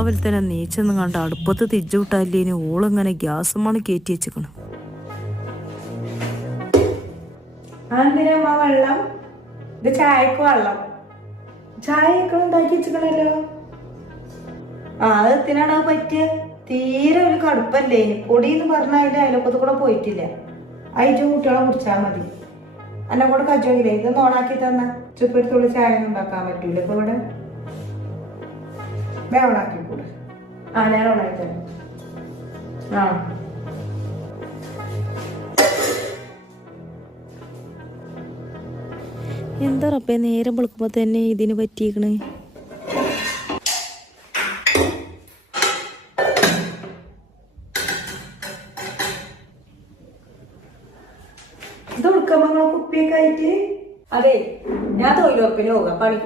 രാവിലെ തന്നെ നീച്ചെന്ന് കണ്ട് അടുപ്പത്ത് തിരിച്ചു വിട്ടാല്ലേന് ഓളിങ്ങനെ ഗ്യാസുമാണ് കയറ്റി വെച്ചിക്കണം. എന്തിനാ വെള്ളം? ഇത് ചായക്ക് വെള്ളം. ചായയൊക്കെ ഉണ്ടാക്കി വെച്ചിക്കണല്ലോ. അത് എത്തിനാണ് പറ്റിയ? തീരെ ഒരു കടുപ്പല്ലേ. പൊടി എന്ന് പറഞ്ഞാൽ അതിന്റെ അയലൊക്കത്ത് കൂടെ പോയിട്ടില്ല. അയച്ചു കുട്ടികളെ കുടിച്ചാൽ മതി. എന്നെ കൂടെ കച്ചോയില്ലേ, ഇത് നോണാക്കി തന്ന ചുപ്പെടുത്തുള്ളി ചായ ഒന്നും ഉണ്ടാക്കാൻ പറ്റൂല. ഇപ്പൊ ഇവിടെ ഓണാക്കി കൂടെ. ഞാൻ ഓണാക്കി തരാം. എന്താ റബ്ബേ നേരം വെളുക്കുമ്പോ തന്നെ ഇതിന് പറ്റിയേക്കണേ. ഇത് കൊടുക്കുമ്പോ കുപ്പിയൊക്കെ ആയിട്ട്. അതെ, ഞാൻ തൊഴിലുറപ്പിന് പോകാം. പണി